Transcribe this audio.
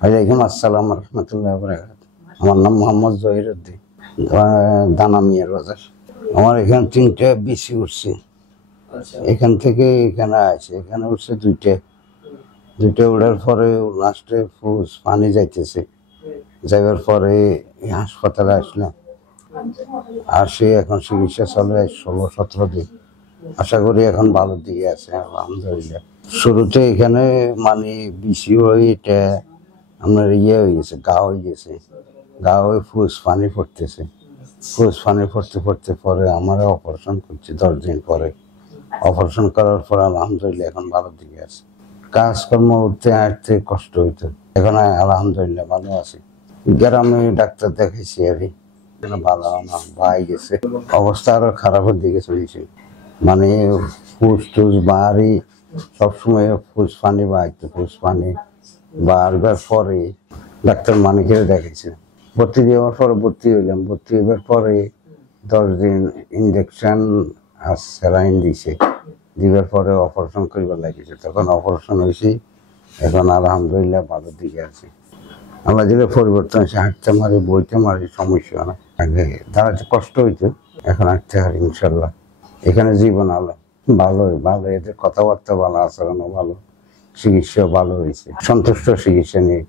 ওয়ালাইকুম আসসালাম রহমতুল্লাহ বরকাত। আমার নাম মোহাম্মদ জহিরুদ্দিন, দানা মিয়ার বাজার। আমার এখানে 3টে বিসি উঠছে, এখান থেকে এখানে আছে, এখানে উঠছে 2টে উঠার পরে লাস্টে ফুস পানি যাইতেছে, যাইবার পরে হাসপাতালে আসলাম, আসে এখন চিকিৎসা চলে 16-17 দিন। আশা করি এখন ভালোর দিকে আছে আলহামদুলিল্লাহ। শুরুতে এখানে মানে বিসি হয়ে এটা আপনার হয়ে গেছে, গা হয়ে গেছে, গা হয়ে ফুস পানি পড়তেছে, ফুস পানি পড়তে পড়তে পরে আমার অপারেশন করছে 10 দিন পরে। অপারেশন করার পর আলহামদুলিল্লাহ এখন ভালোর দিকে আছে। কাজকর্ম উঠতে হাঁটতে কষ্ট হইতো, এখন আলহামদুলিল্লাহ ভালো আছে। গ্রামে ডাক্তার দেখাইছি আর ভালো না ভাই গেছে, অবস্থা আরো খারাপের দিকে চলেছে। মানে ফুস টুস বাড়ি সবসময় ফুস পানি বাড়তো, ফুস পানি বারবার পরে ডাক্তার মানিকের দেখাইছে। ভর্তি দেওয়ার পরে ভর্তি হইলাম, ভর্তি হইবার পরে 10 দিন ইঞ্জেকশন আর স্যালাইন দিছে, দিবার পরে অপারেশন করিবার লাগিয়েছে, তখন অপারেশন হয়েছি। এখন আলহামদুলিল্লাহ ভালোর দিকে আছে। আল্লাহ দিলে পরিবর্তন হয়েছে, হাঁটতে মারি বইতে মারি সমস্যা না। আগে দাঁড়াতে কষ্ট হইতো, এখন হাঁটতে পারি ইনশাল্লাহ। এখানে জীবন আলো ভালো ভালো, এদের কথাবার্তা ভালো, আচরণও ভালো, চিকিৎসা ভালো হয়েছে, সন্তুষ্ট চিকিৎসা নিয়ে।